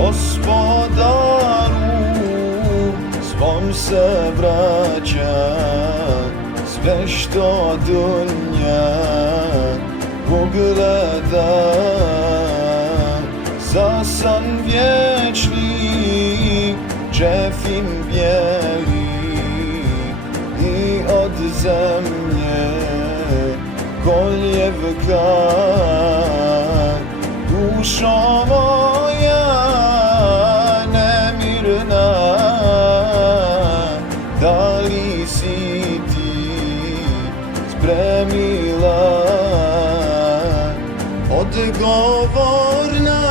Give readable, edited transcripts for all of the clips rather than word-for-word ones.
Gospodaru, svom se vraća sve što dunja ugleda. Za san vječni džefin bijeli i od zemlje koljevka. Dušo moja nemirna, da li si ti spremila odgovor na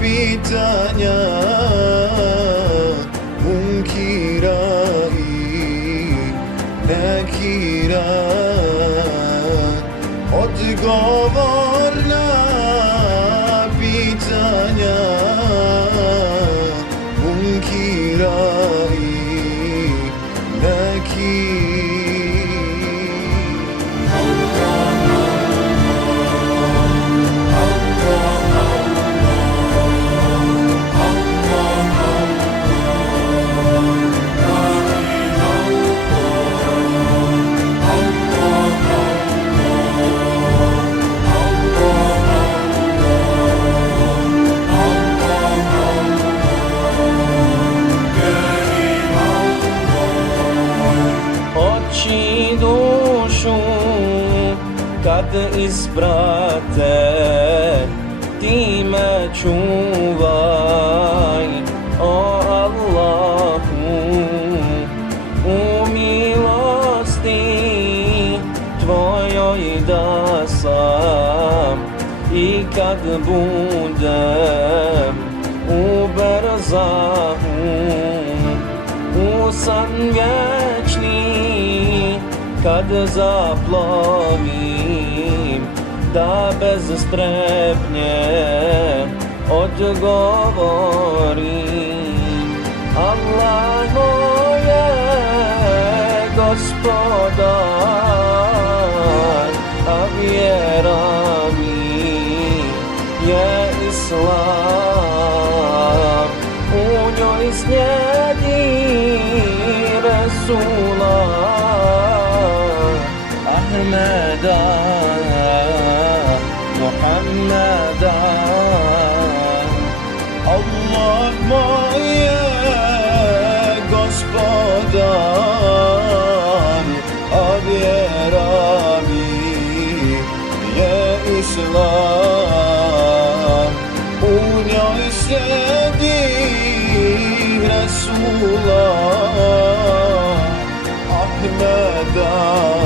pitanja Munkira i Nekira? Odgovor na pitanja Munkira i Nekira. Oči dušu kad isprate, ti me čuvaj, o Allahu, u milosti tvojoj da sam i kad budem u berzahu, u san vječni kad zaplovim, da bez strepnje odgovorim. Allah moj je gospodar, a vjera mi je Islam. U njoj slijedi Resula Ahmeda Muhammeda. Allah moj je gospodar, a vjera mi je Islam. U njoj slijedi Resula Ahmeda.